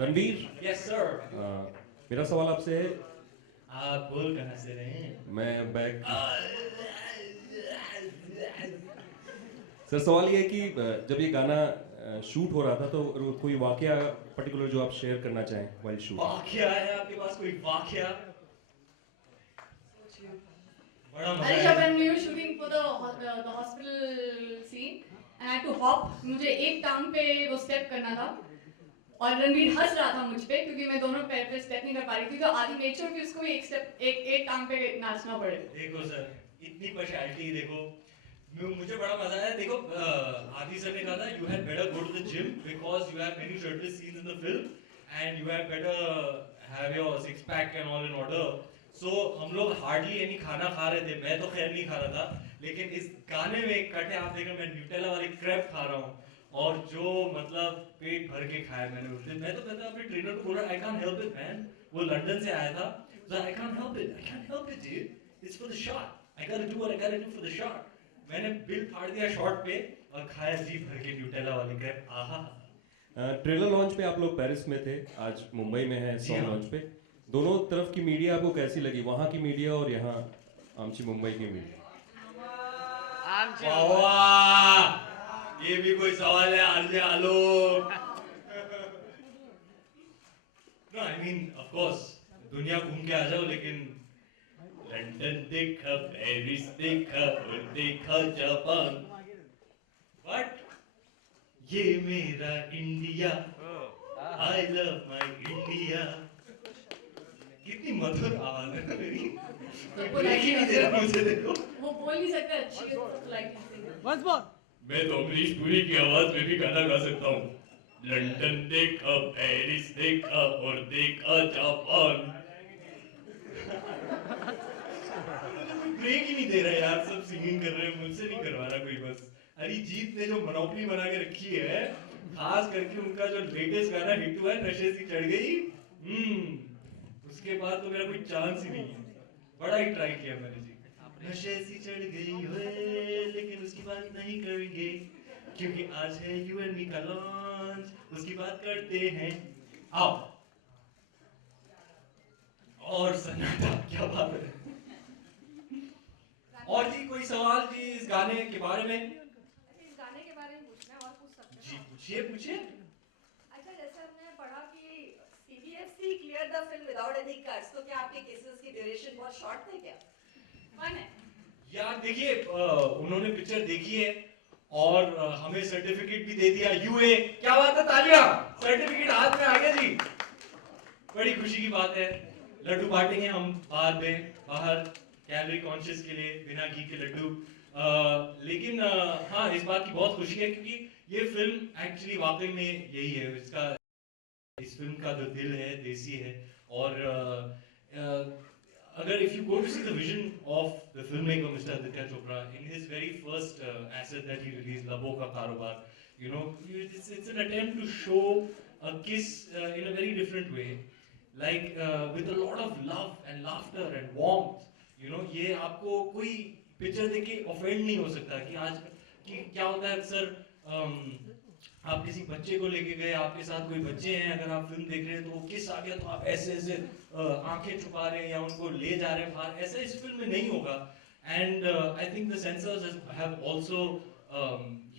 Ranveer, yes sir. मेरा सवाल आपसे है। आप बोल कहाँ से रहे हैं? मैं बैक। सर सवाल ये है कि जब ये गाना शूट हो रहा था तो कोई वाकया पर्टिकुलर जो आप शेयर करना चाहें वाइल शूट? वाकया है आपके पास कोई वाकया? बड़ा मजा Alisha, है। when we were shooting for the hospital scene, and I had to hop, मुझे एक टांग पे वो स्टेप करना था और रणवीर हंस रहा था मुझ पे क्योंकि मैं दोनों पैर पे स्टेप नहीं कर पा रही थी, तो आदि मेक श्योर कि उसको एक स्टेप एक टांग पे नाचना पड़े। देखो सर, इतनी पर्सनैलिटी देखो, मुझे बड़ा मजा आया। देखो आदि सर ने कहा था you had better go to the gym because you have many shirtless scenes in the film and you had better have your six pack and all in order. So हम लोग हार्डली यानी खाना खा रहे थे, मैं तो खैर नहीं खा रहा था, लेकिन इस गाने में एक कट है, आप देख रहे हो मैं न्यूटेला वाली क्रेप खा रहा हूँ और जो मतलब पेट भर के खाया मैंने उस दिन। मैं तो कहता अपने ट्रेनर को बोला I can't help it man, वो लंदन से आया था, so I can't help it dude, it's for the shot, I gotta do what I gotta do for the shot। मैंने बिल फाड़ दिया शॉट पे और खाया जी भर के न्यूटेला वाली क्रेप। आहा। ट्रेलर लॉन्च पे आप लोग पेरिस में थे, आज मुंबई में है सॉन्ग लॉन्च पे। दोनों तरफ की मीडिया आपको कैसी लगी? वहाँ की मीडिया और यहाँ आमची मुंबई की मीडिया? ये भी कोई सवाल है? आलोक No, I mean, of course, दुनिया घूम के आ जाओ, लेकिन लंदन देखा, पेरिस देखा और देखा जापान, बट ये मेरा India, I love my India. कितनी मधुर आवाज है ना मेरी, कोई ब्रेक ही नहीं दे रहा मुझे, देखो। वो बोल नहीं सकता अच्छी है तो लाइक Once more. मैं तो अमरीश पुरी की आवाज में भी गाना गा सकता हूँ। लंदन देखा, पेरिस देखा और देखा जापान। ब्रेक ही नहीं दे रहा यार, सब सिंगिंग कर रहे हैं, मुझसे नहीं करवा रहा कोई बस। अरिजीत ने जो मोनोपोली बना के रखी है, खास करके उनका जो लेटेस्ट गाना हिट हुआ है, नशे सी चढ़ गई, उसके बाद तो मेरा कोई चांस ही नहीं है। बड़ा ही ट्राई किया मैंने जी, नशे सी चढ़ गई हुए, लेकिन उसकी बात नहीं करेंगे, क्योंकि आज है यू एंड मी का लॉन्च, उसकी बात करते हैं। आओ। और सन्नाटा, क्या बात है। और जी कोई सवाल जी इस गाने के बारे में? इस गाने के बारे में पूछना है और पूछ सकते जी हैं? पूछिए पूछिए। अच्छा, जैसे हमने पढ़ा कि CBFC cleared the film without any cuts, तो क्या आपके केसेस की ड्यूरेशन बहुत शॉर्ट थे क्या? फन है। यार देखिए, उन्होंने पिक्चर देखी है और हमें सर्टिफिकेट भी दे दिया, यूए। क्या बात है, तालियां, सर्टिफिकेट हाथ में आ गया जी, बड़ी खुशी की बात है। लड्डू बांटेंगे हम बाद में, बाहर कैलोरी कॉन्शियस के लिए, बिना घी के लड्डू। लेकिन हाँ, इस बात की बहुत खुशी है क्योंकि ये फिल्म एक्चुअली वाकई में यही है, इसका, इस फिल्म का जो दिल है देसी है। और अगर if you go to see the vision of the filmmaker Mr. Aditya Chopra in his very first asset that he released, Labo Ka Karobar, you know, it's an attempt to show a kiss in a very different way, like with a lot of love and laughter and warmth. You know, ये आपको कोई picture देख के offend नहीं हो सकता कि आज कि क्या होता है अक्सर, आप किसी बच्चे को लेके गए, आपके साथ कोई बच्चे हैं, अगर आप फिल्म देख रहे हैं तो वो किस आ गया तो आप ऐसे ऐसे आंखें छुपा रहे हैं या उनको ले जा रहे हैं बाहर, ऐसा इस फिल्म में नहीं होगा। And I think the sensors have also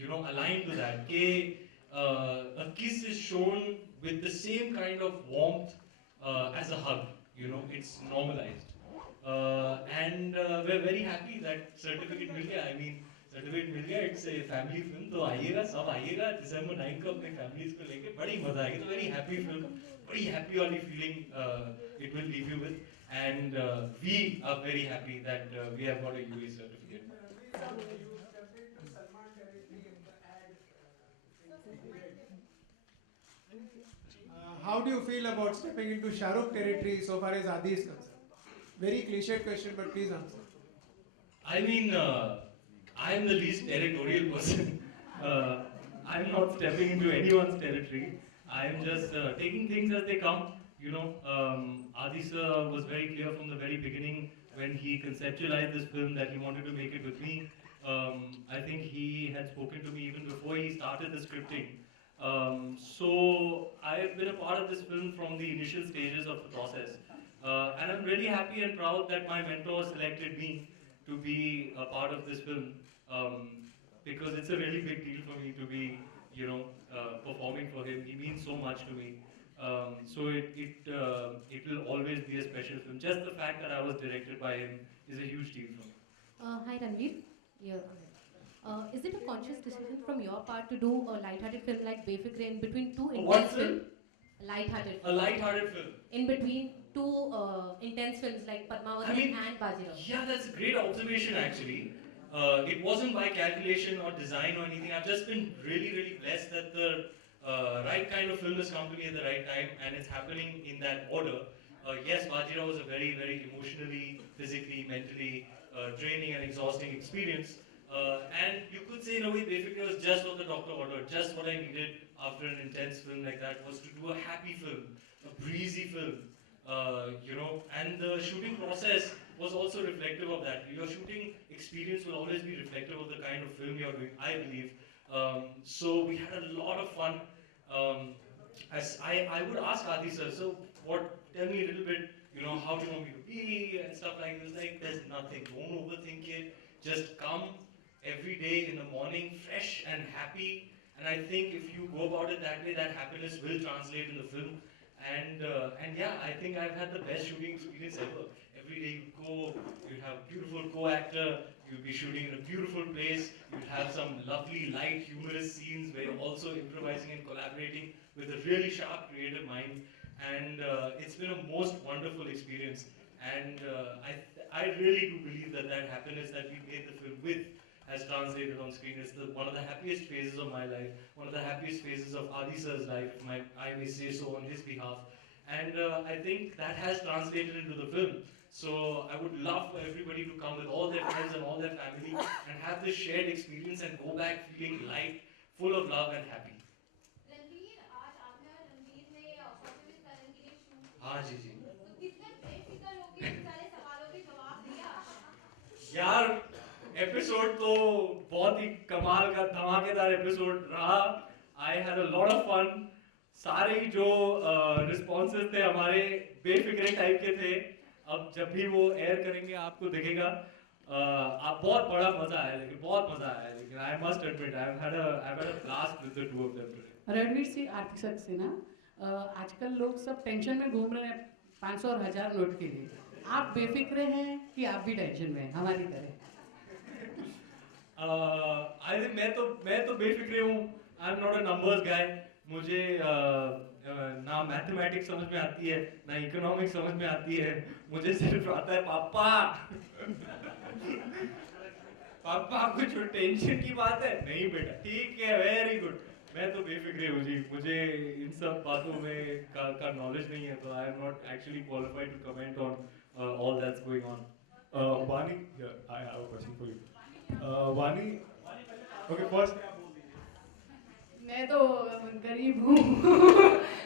you know aligned to that कि a kiss is shown with the same kind of warmth as a hug, you know, it's normalized. And we're very happy that certificate मिल गया। I mean, certificate मिल गया, it's a family film, तो आइएगा, सब आइएगा दिसंबर 9 को अपने families को लेके, बड़ी मजा आएगी। तो वेरी हैप्पी फिल्म, बड़ी हैप्पी वाली feeling it will leave you with, and we are very happy that we have got a U A certificate. How do you feel about stepping into Shahrukh territory so far as Adi is concerned? Very cliched question, but please answer. I mean, I am the least territorial person. I am not stepping into anyone's territory. I am just taking things as they come. You know, Adi sir was very clear from the very beginning when he conceptualized this film that he wanted to make it with me. I think he had spoken to me even before he started the scripting. So I have been a part of this film from the initial stages of the process. And I'm really happy and proud that my mentor selected me to be a part of this film, because it's a really big deal for me to be, you know, performing for him. He means so much to me. So it will always be a special film. Just the fact that I was directed by him is a huge deal for me. Hi Ranveer. Yeah. Is it a conscious decision from your part to do a light-hearted film like Befikre in between two what intense film? films? Light-hearted. A light-hearted film. In between two intense films like Padmavati I mean, and Bajirao. Yeah, that's a great observation actually. It wasn't by calculation or design or anything. I've just been really, really blessed that the right kind of film has come to me at the right time, and it's happening in that order. Yes, Bajirao was a very, very emotionally, physically, mentally draining and exhausting experience. And you could say in a way, Befikre was just what the doctor ordered, just what I needed after an intense film like that, was to do a happy film, a breezy film. You know, and the shooting process was also reflective of that. Your shooting experience will always be reflective of the kind of film you're doing, I believe. So we had a lot of fun. As I would ask Adi sir, so tell me a little bit, you know, how do you want me to be and stuff like this. Like, there's nothing, don't overthink it. Just come every day in the morning, fresh and happy. And I think if you go about it that way, that happiness will translate in the film. And yeah, I think I've had the best shooting experience ever. Every day you go, you have a beautiful co-actor, you'll be shooting in a beautiful place, you'll have some lovely, light, humorous scenes where you're also improvising and collaborating with a really sharp, creative mind. And it's been a most wonderful experience. And I really do believe that that happiness that we made the film with has translated on screen. It's one of the happiest phases of my life, one of the happiest phases of Adi sir's life, I may say so on his behalf. And I think that has translated into the film. So I would love for everybody to come with all their friends and all their family and have this shared experience and go back feeling light, full of love and happy. Ranveer, आज आपने और रणवीर ने fortunate करण के लिए shoot हाँ जी जी। तो कितने बेफिक्र होकर इन सारे सवालों के जवाब दिया? यार एपिसोड तो बहुत ही कमाल का धमाकेदार एपिसोड रहा। I had a lot of fun. सारे ही जो रिस्पॉन्सेज थे हमारे बेफिक्रे टाइप के थे। अब जब भी वो एयर करेंगे आपको दिखेगा। आप बहुत बड़ा मजा आया, लेकिन बहुत मजा आया, लेकिन I must admit I had a blast with the two of them. Ranveer Singh आर्थिक सक्सेना, आजकल लोग सब टेंशन में घूम रहे हैं 500 और 1000 नोट के लिए। आप बेफिक्रे हैं कि आप भी टेंशन में हैं हमारी तरह? आई थिंक मैं तो बेफिक्रे हूँ। I am not a numbers guy. मुझे ना मैथमेटिक्स समझ में आती है, ना इकोनॉमिक्स समझ में आती है। मुझे सिर्फ आता है पापा। पापा कुछ टेंशन की बात है? नहीं बेटा, ठीक है, वेरी गुड। मैं तो बेफिक्रे हूँ जी। मुझे इन सब बातों में का नॉलेज नहीं है, तो I am not actually qualified to comment on all that's going on. Vani, here, I have a question for you. Vani, okay, first. मैं तो गरीब हूँ।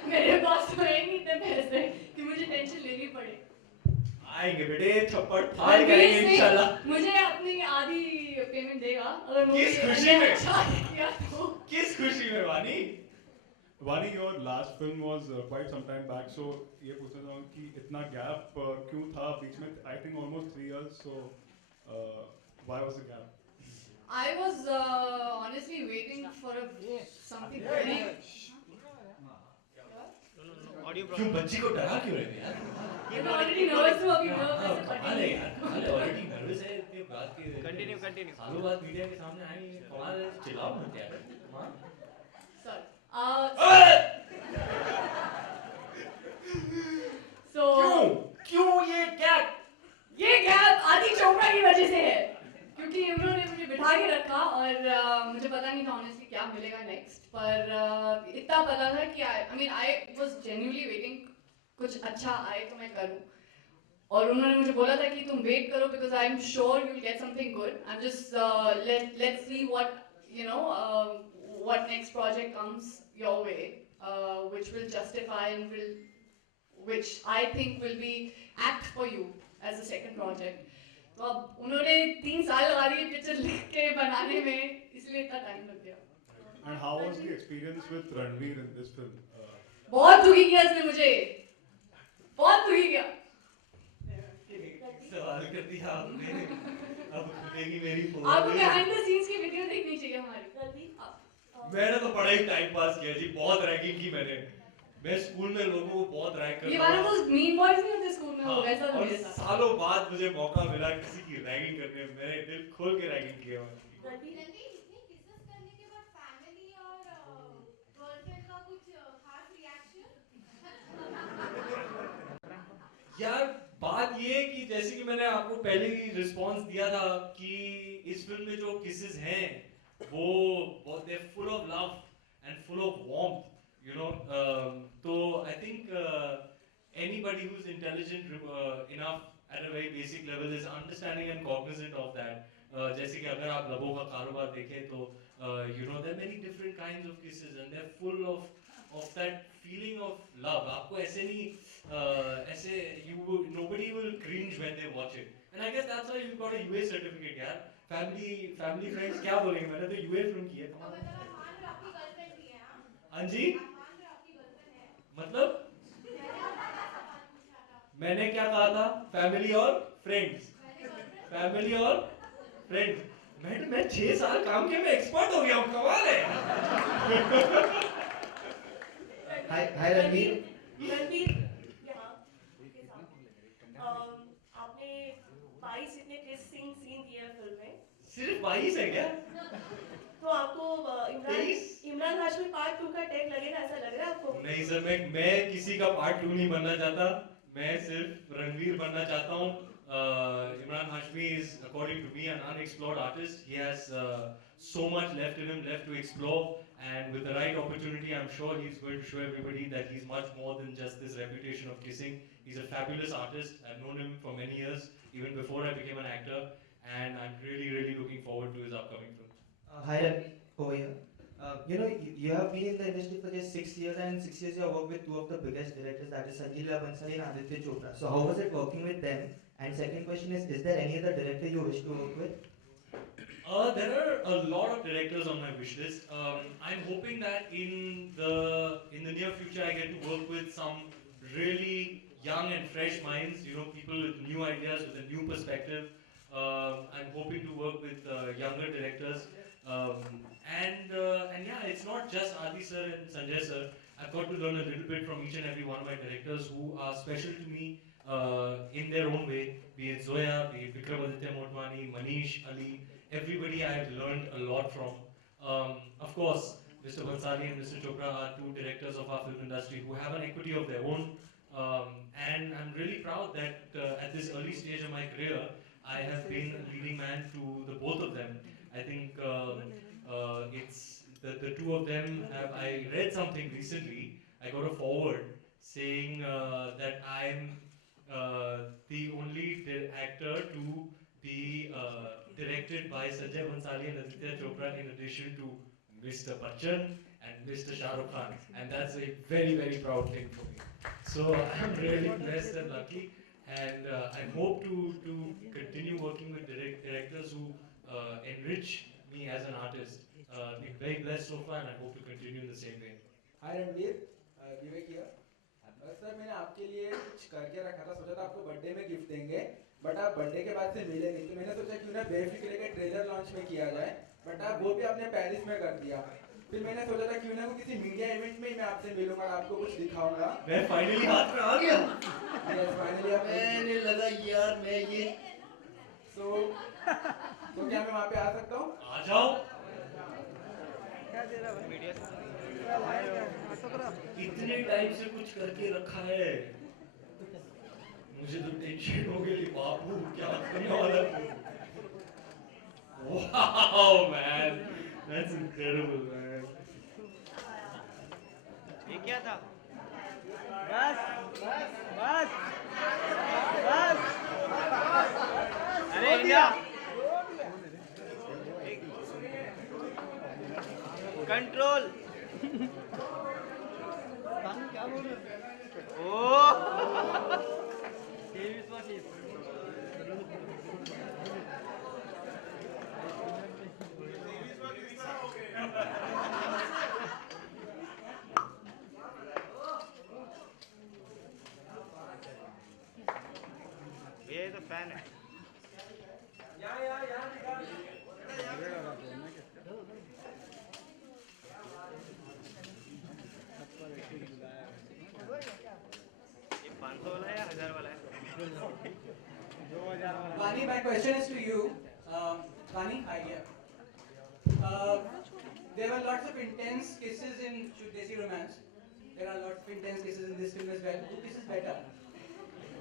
मेरे पास तो है नहीं इतने पैसे कि मुझे टेंशन लेनी पड़े। आएंगे बेटे, थप्पड़ फाड़ करेंगे इंशाल्लाह। मुझे अपनी आधी पेमेंट देगा अगर किस खुशी में? अच्छा किया तो। किस खुशी में वानी? Vani, your last film was quite some time back, so ये पूछना चाहूँगा कि इतना gap क्यों था बीच में? I think almost 3 years, so why was the gap? I was honestly waiting for something very. क्यों बच्ची को डरा क्यों रहे थे यार? ये तो already nervous हूँ अभी nervous से कमाल है यार, कमाल है, already nervous है इतनी बात की। Continue. सालों बाद मीडिया के सामने आई, कमाल है, चिल्लाओ मत यार, कमाल। Sorry. So. क्यों ये गैप? ये गैप आदि चोपड़ा की वजह से है, क्योंकि उन्होंने मुझे बिठा के रखा और मुझे पता नहीं था ऑनेस्टली क्या मिलेगा नेक्स्ट, पर इतना पता था कि आई वाज जेन्युइनली वेटिंग कुछ अच्छा आए तो मैं करूं, और उन्होंने मुझे बोला था कि तुम वेट करो because I am sure you will get something good. I am just let's see what you know what next project comes your way which will justify and will which I think will be apt for you as a second project. तो अब उन्होंने 3 साल लगा दिए picture लिख के बनाने में, इसलिए इतना टाइम लग गया। And how was the experience with Ranveer in this film? बहुत दुखी किया इसने मुझे, बहुत दुखी किया। सवाल कर दिया आपने, अब खुलेगी मेरी पोल। आपको behind the scenes की वीडियो देखनी चाहिए हमारी। मैंने तो बड़ा ही टाइम पास किया जी, बहुत रैगिंग की मैंने। मैं स्कूल में लोगों को बहुत रैग करता था। ये वाला तो मीन बॉयज नहीं होते स्कूल में, वो वैसा था मेरे साथ। सालों बाद मुझे मौका मिला किसी की रैगिंग करने में, मैंने दिल खोल के रैगिंग किया। रणवीर, इतनी किसेस करने के बाद फैमिली और गर्लफ्रेंड का कुछ खास रिएक्शन? यार बात ये है कि जैसे कि मैंने आपको पहले ही रिस्पांस दिया था कि इस फिल्म में जो किसेस हैं वो बहुत they full of love and full of warmth, you know. So I think anybody who's intelligent enough at a very basic level is understanding and cognizant of that. जैसे कि अगर आप लबों का कारोबार देखें तो you know there are many different kinds of kisses and they're full of that feeling of love. आपको ऐसे नहीं ऐसे nobody will cringe when they watch it. And I guess that's why you got a UA certificate यार. Family friends क्या बोलेंगे, मैंने तो UA film की है। हाँ जी, मतलब मैंने क्या कहा था? फैमिली और फ्रेंड्स, फैमिली और फ्रेंड्स। मैं 6 साल काम के में एक्सपर्ट हो गया हूँ, कमाल है। हाय रणवीर। सिर्फ 22 है क्या? तो आपको तेईस? इमरान हाशमी पार्ट 2 का टैग लगेगा, ऐसा लग रहा है आपको? नहीं सर, मैं किसी का पार्ट 2 नहीं बनना चाहता, मैं सिर्फ रणवीर बनना चाहता हूँ. Imran Hashmi is, according to me, an unexplored artist. He has so much left in him, left to explore, and with the right opportunity, I'm sure he's going to show everybody that he's much more than just this reputation of kissing. He's a fabulous artist. I've known him for many years, even before I became an actor, and I'm really, really looking forward to his upcoming film. Hi, Ravi, over here. You have been in the industry for just 6 years, and in 6 years you have worked with two of the biggest directors, that is Sanjay Leela Bhansali and Aditya Chopra. So how was it working with them? And second question is there any other director you wish to work with? There are a lot of directors on my wish list. I'm hoping that in the near future I get to work with some really young and fresh minds. You know, people with new ideas, with a new perspective. I'm hoping to work with younger directors. And yeah, it's not just Adi sir and Sanjay sir. I've got to learn a little bit from each and every one of my directors who are special to me in their own way. Be it Zoya, be it Vikramaditya Motwani, Manish, Ali, everybody I have learned a lot from. Of course, Mr. Bhansali and Mr. Chopra are two directors of our film industry who have an equity of their own. And I'm really proud that at this early stage of my career, I have been a leading man to the both of them. I think it's the two of them have. I read something recently. I got a forward saying that I'm the only actor to be directed by Sanjay Bhansali and Aditya Chopra, in addition to Mr. Bachchan and Mr. Shah Rukh Khan, and that's a very, very proud thing for me. So I'm really blessed and lucky, and I hope to continue working with directors who enrich me as an artist. Been very blessed so far, and I hope to continue in the same way. Hi Ranveer, Vivek here. Sir मैंने आपके लिए कुछ करके रखा था, सोचा था आपको बर्थडे में गिफ्ट देंगे, बट आप बर्थडे के बाद से मिले नहीं, तो मैंने सोचा क्यों ना बेफिक्र के ट्रेलर लॉन्च में किया जाए, बट आप वो भी आपने पेरिस में कर दिया. फिर मैंने सोचा था क्यों ना किसी मीडिया इवेंट में ही मैं आपसे मिलूंगा, आपको कुछ दिखाऊंगा. मैं फाइनली हाथ में आ गया. यस, फाइनली आप. मैंने लगा यार मैं ये तो क्या मैं वहाँ पे आ सकता हूँ? आ जाओ. इतने टाइम से कुछ करके रखा है, मुझे तो टेंशन हो गई बाबू, क्या करने वाला है. Wow man, that's incredible man. ये क्या था? बस बस बस अरे इंडिया कंट्रोल. क्या बोल रहे हो? ओ ये तो फैन है. ये 500 वाला है या 1000 वाला है? 2000 वाला. Vani, my question is to you. Vani, hi here. There were lots of intense kisses in Desi Romance. There are lots of intense kisses in this film as well. Who kisses better?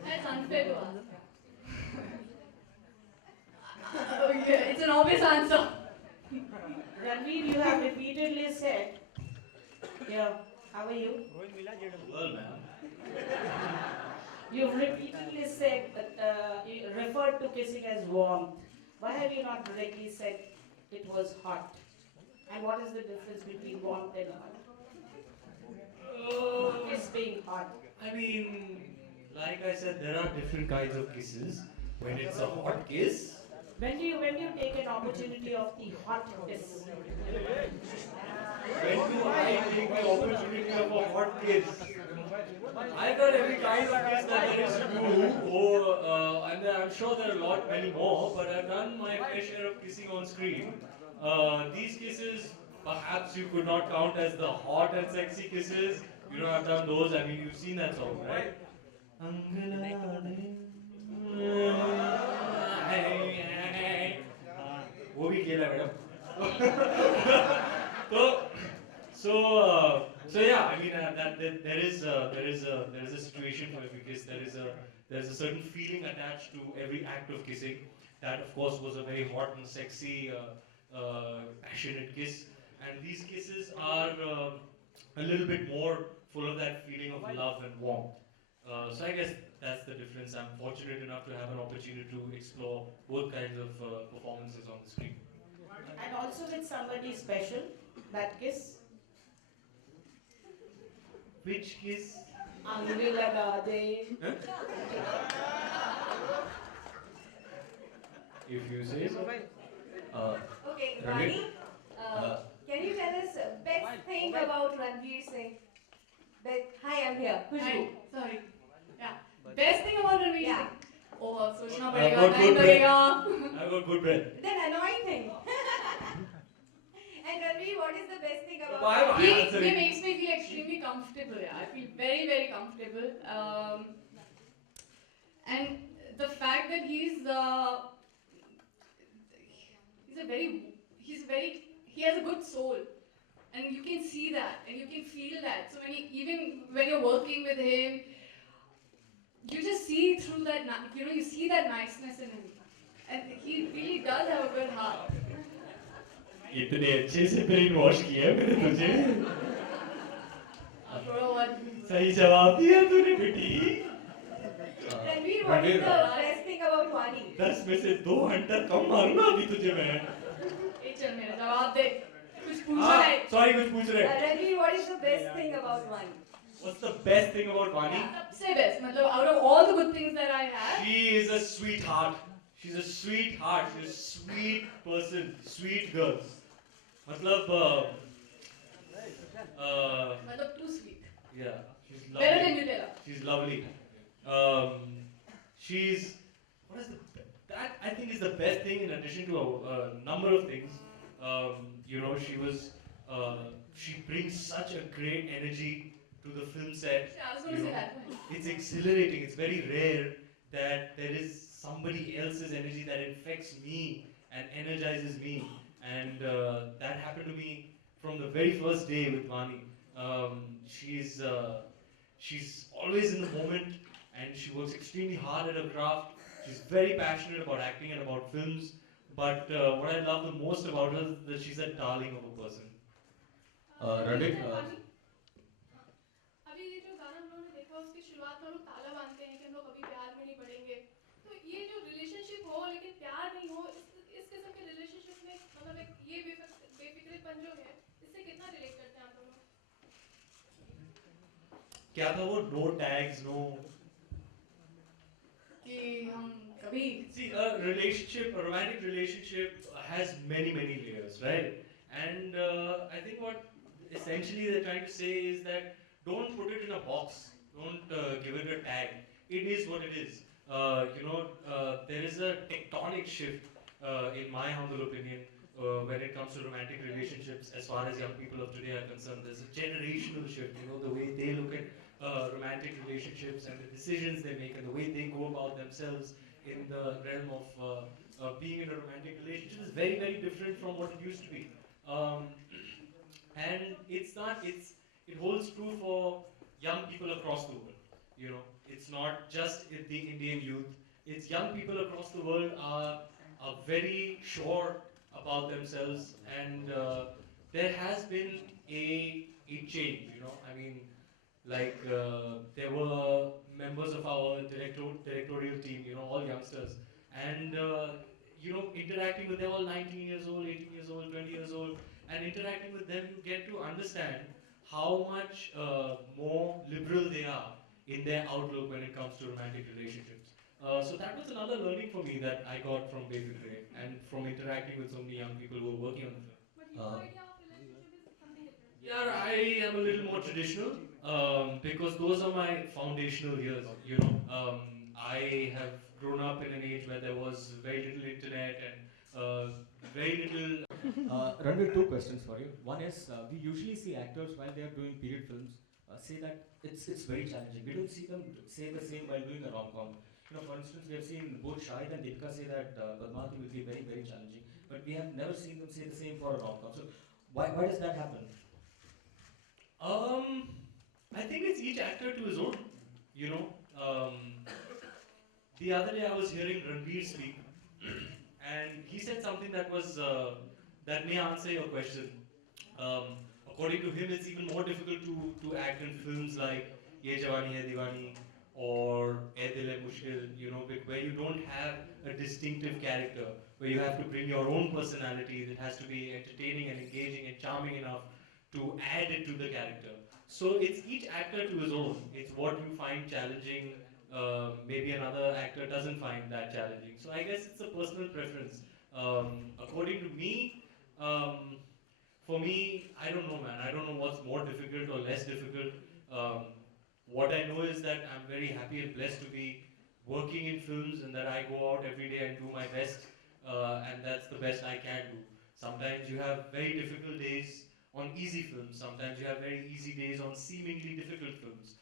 That's unfair to ask. Yeah, it's an obvious answer. Ranveer, you have repeatedly said, yeah, how are you? Well man. You've repeatedly said that you referred to kissing as warmth. Why have you not directly said it was hot? And what is the difference between warmth and hot? Kiss being hot. I mean, like I said, there are different kinds of kisses. When it's a hot kiss. When do you take an opportunity of the hot kiss? When do I take the opportunity of a hot kiss? I got every kind of kiss that there is to do. And I'm sure there are many more, but I've done my fair share of kissing on screen. These kisses, perhaps you could not count as the hot and sexy kisses. You know, I've done those. I mean, you've seen that song, right? वो भी खेला madam तो so yeah, I mean that there is a situation for every kiss. There is a certain feeling attached to every act of kissing. That of course was a very hot and sexy, passionate kiss, and these kisses are a little bit more full of that feeling of love and warmth. So I guess that's the difference. I'm fortunate enough to have an opportunity to explore both kinds of performances on the screen. And also with somebody special, that kiss. Which kiss? Angri laga de. If you say so. Okay, Ranveer? Vani, can you tell us best thing about Ranveer Singh? Hi, I'm here. Hi, Khushbu. sorry. Yeah. Best thing about Ranveer Yeah. Singh? Oh, सोचना I've पड़ेगा, got time good breath. लगेगा. I've got good breath. Then annoying thing. And Ranveer, what is the best thing about Why am I He answering? makes me feel extremely comfortable. Yeah, I feel very, very comfortable. And the fact that he's he has a good soul, and you can see that, and you can feel that. So even when you're working with him, you just see through that. You see that niceness in him, and he really does have a good heart. इतने अच्छे से brain wash किया मैंने तुझे थोड़ा बहुत सही जवाब दिया तूने बेटी Ranveer, what is the best thing about Vani? 10 में से 2 हंटर कम मारूंगा अभी तुझे मैं चल मेरा जवाब दे कुछ पूछा है सॉरी कुछ पूछ रहे Ranveer, what is the best thing about Vani? What's the best thing about Vani? सबसे बेस्ट मतलब out of all the good things that I have She is a sweetheart. She's a sweetheart. She's a sweet person. Sweet girl. मतलब मतलब too sweet yeah, she's lovely. better than Nutella. She's lovely. She's what is that I think is the best thing in addition to a number of things. She brings such a great energy to the film set. Yeah, I was going to say that. It's exhilarating. It's very rare that there is somebody else's energy that infects me and energizes me. And that happened to me from the very first day with Vani. She's always in the moment, and she works extremely hard at her craft. She's very passionate about acting and about films. But what I love the most about her is that she's a darling of a person. Ranveer अभी ये जो गाना हम लोगों ने देखा उसकी शुरुआत में हम लोग ताला बांधते हैं कि हम लोग कभी प्यार में नहीं पड़ेंगे तो ये जो रिलेशनशिप हो लेकिन प्यार नहीं हो इस किस्म के रिलेशनशिप में मतलब एक ये बेफिक्रेपन जो है इससे कितना रिलेट करते हैं आप दोनों क्या था वो no tags, no. कि हम कभी See, a romantic relationship has many layers, right? And I think what essentially they're trying to say is that don't put it in a box, don't give it a tag. It is what it is. There is a tectonic shift, in my humble opinion, when it comes to romantic relationships. As far as young people of today are concerned, there's a generational shift. The way they look at romantic relationships and the decisions they make and the way they go about themselves in the realm of being in a romantic relationship is very different from what it used to be. And it holds true for young people across the world. It's not just the Indian youth. It's young people across the world are very sure about themselves, and there has been a change. I mean, like there were members of our directorial team, all youngsters, and interacting with them, all 19 years old, 18 years old, 20 years old, and interacting with them, you get to understand how much more liberal they are in their outlook when it comes to romantic relationships. So that was another learning for me that I got from Basic Ray and from interacting with so many young people who were working on the film. but your idea of relationship is something different Yeah, I am a little more traditional because those are my foundational years. I have grown up in an age where there was very little internet and very little. Ranveer, 2 questions for you. One is we usually see actors while they are doing period films say that it's very challenging. We don't see them say the same while doing a rom-com. For instance, we have seen both Shahid and Deepika say that Padmavati will be very challenging. but we have never seen them say the same for a rom-com. So why does that happen? I think it's each actor to his own. You know, the other day I was hearing Ranveer speak, and he said something that was that may answer your question. According to him, it's even more difficult to act in films like Ye Jawani Hai Diwani or Ae Dil Hai Mushkil, you know, where you don't have a distinctive character, where you have to bring your own personality. That has to be entertaining and engaging and charming enough to add it to the character. So it's each actor to his own. It's what you find challenging. Maybe another actor doesn't find that challenging. So I guess it's a personal preference. According to me, for me, I don't know, man. I don't know what's more difficult or less difficult. What I know is that I'm very happy and blessed to be working in films, and that I go out every day and do my best, and that's the best I can do. Sometimes you have very difficult days on easy films. Sometimes you have very easy days on seemingly difficult films.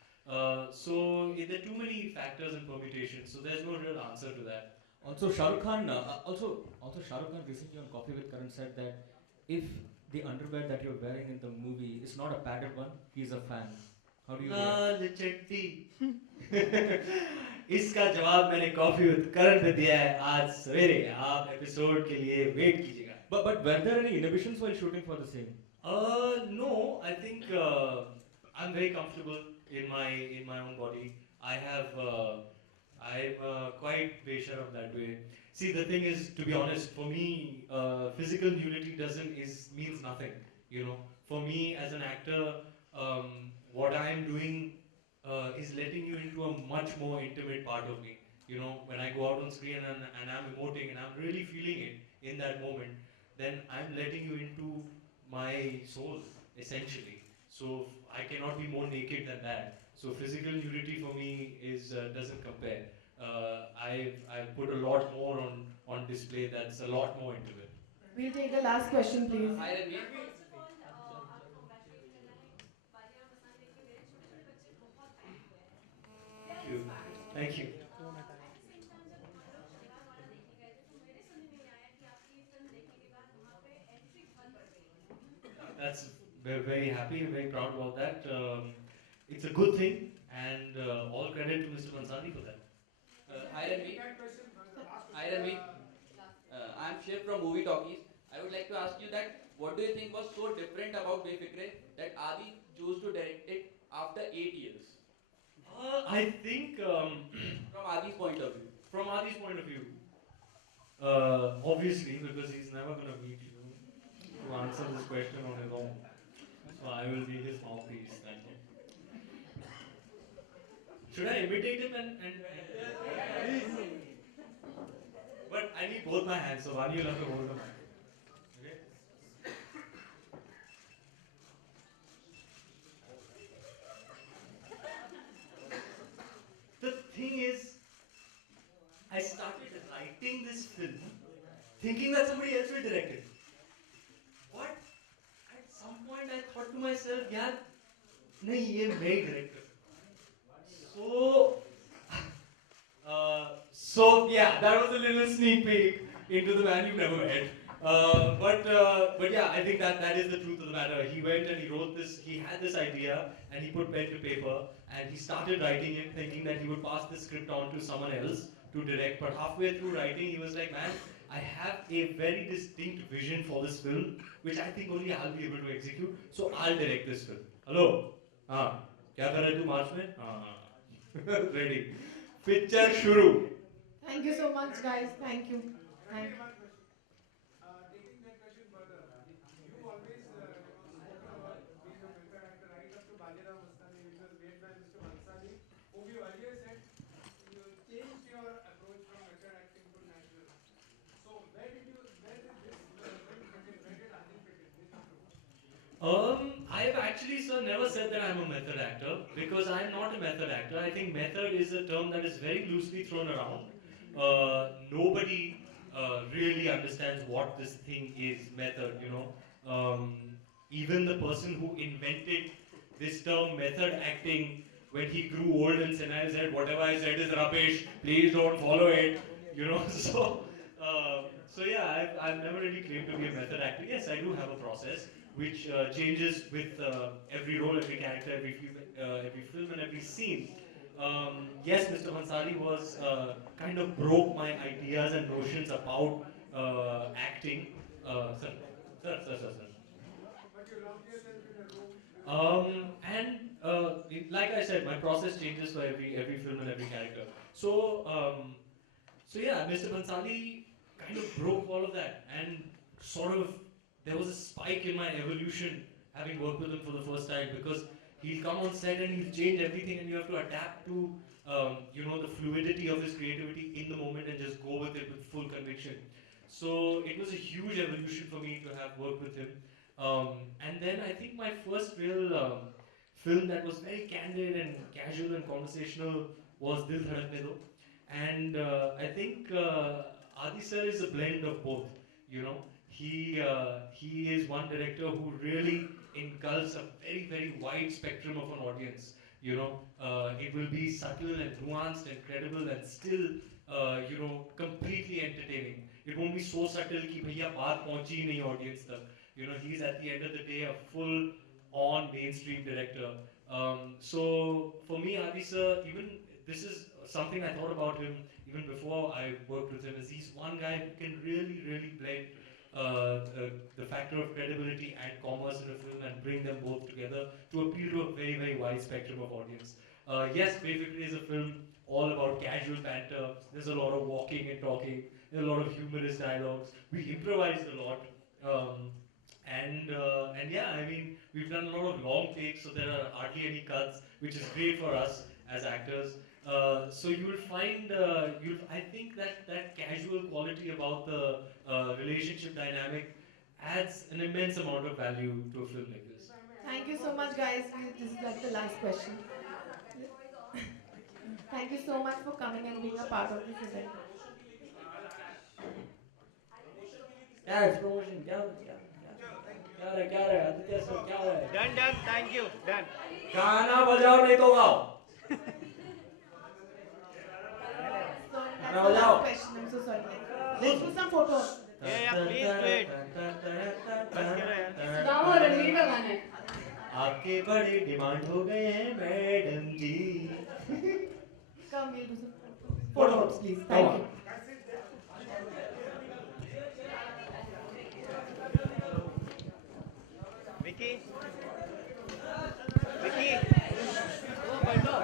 So there are too many factors and permutations. So there's no real answer to that. Also, Shah Rukh Khan, Shah Rukh Khan recently on Coffee with Karan said that if the underwear that you're wearing in the movie is not a padded one, he's a fan. How do you react? इसका जवाब मैंने coffee with करण पे दिया है आज सवेरे. आप episode के लिए वेट कीजिएगा. But were there any inhibitions while shooting for the same? No, I think I'm very comfortable in my own body. I'm quite besharam that way. See, the thing is, to be honest, for me, physical nudity means nothing. You know, for me as an actor, what I am doing is letting you into a much more intimate part of me. You know, when I go out on screen and I'm emoting and I'm really feeling it in that moment, then I'm letting you into my soul, essentially. So I cannot be more naked than that. So physical nudity for me doesn't compare. I've put a lot more on display that's a lot more intimate. We'll take the last question, please. Hi, Ranveer. Thank you. That's we're very happy, very proud about that. It's a good thing, and all credit to Mr. Mansari for that. Hi, Ranveer. Hi, Ranveer. I'm Shiv from Movie Talkies. I would like to ask you that what do you think was so different about Befikre that Adi chose to direct it after 8 years? I think from Adi's point of view. From Adi's point of view, obviously, because he's never going to meet you to answer this question on his own. So I will be his mouthpiece. Thank you. Should I imitate him But I need both my hands, so Vani will have to hold them. Okay? The thing is, I started writing this film thinking that somebody else will direct it. But at some point I thought to myself, yaar, nahi, ye main director. So yeah, that was a little sneak peek into the man you never met. But yeah, I think that is the truth of the matter. He went and he wrote this. He had this idea and he put pen to paper and he started writing it, thinking that he would pass the script on to someone else to direct. But halfway through writing, he was like, man, I have a very distinct vision for this film, which I think only I'll be able to execute. So I'll direct this film. Hello? हाँ क्या कर रहे तू मार्च में? हाँ ready. Picture शुरू. Thank you so much, guys. Thank you. Thank you. Taking that question further, you always spoken about being a method actor right up to Bajirao Mastani, which was made by Mr. Mansari, whom you earlier said you changed your approach from method acting to natural. So where did this where did Adi fit in this approach? I've actually, sir, never said that I'm a method actor because I'm not a method actor. I think method is a term that is very loosely thrown around. Nobody really understands what this thing is, method, you know. Even the person who invented this term method acting, when he grew old and senile said, whatever I said is rubbish, please don't follow it, you know. So yeah, I've never really claimed to be a method actor. Yes, I do have a process which changes with every role, every character, every film, and every scene. Yes, Mr. Bhansali was kind of broke my ideas and notions about acting. Sir. Like I said, my process changes for every film and every character. So yeah, Mr. Bhansali kind of broke all of that, and sort of there was a spike in my evolution having worked with him for the first time, because he'll come on set and he'll change everything, and you have to adapt to the fluidity of his creativity in the moment and just go with it with full conviction. So it was a huge evolution for me to have worked with him. And then I think my first real film that was very candid and casual and conversational was Dil Dhadakne Do. And I think Adi sir is a blend of both. He is one director who really engulfs a very, very wide spectrum of an audience. It will be subtle and nuanced and credible and still, completely entertaining. It won't be so subtle कि भैया बात पहुंची ही नहीं audience तक. He's at the end of the day a full-on mainstream director. So for me, Adi sir, even this is something I thought about him even before I worked with him. Is he's one guy who can really, really blend the factor of credibility and commerce in a film and bring them both together to appeal to a very, very wide spectrum of audience. Yes, Befikre is a film all about casual banter. There's a lot of walking and talking. There's a lot of humorous dialogues. We improvised a lot. And yeah, I mean, we've done a lot of long takes, so there are hardly any cuts, which is great for us as actors. So you will find, I think that casual quality about the relationship dynamic adds an immense amount of value to a film like this. Thank you so much, guys. This is like the last question. Thank you so much for coming and being a part of this event. Yes, promotion. क्या रहे Aditya sir क्या रहे done thank you done गाना बजाओ नहीं तो गाओ That's the last question. I'm so sorry. Let's do some photos. Yeah, please do it. Sudama और रणवीर का गाना है. आपके बड़े डिमांड हो गए हैं madam ji. Come, we'll do some photos, please. Thank you. Vicky. Mobile down.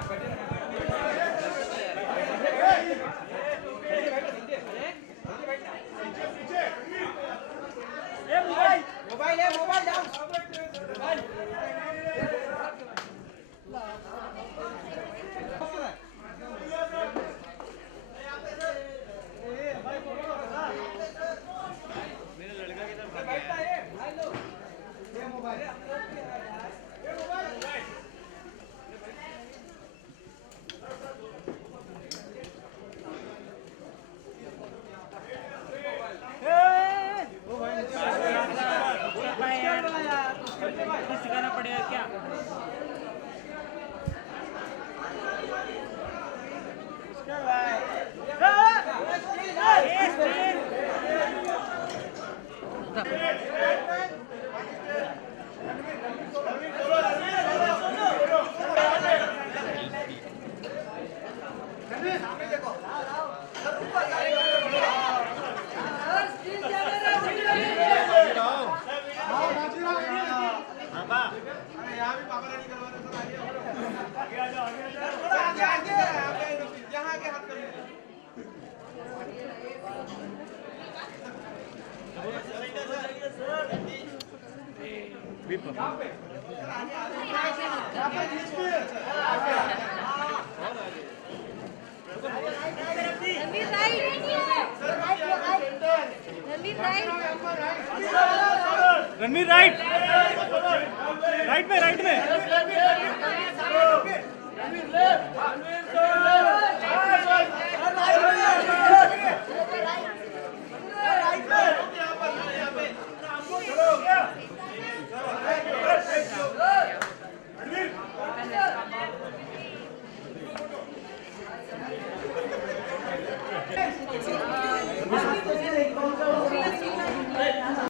मेरे लड़का की तरफ बैठता है. ये मोबाइल सिखाना पड़ेगा क्या? रणवीर राइट राइट में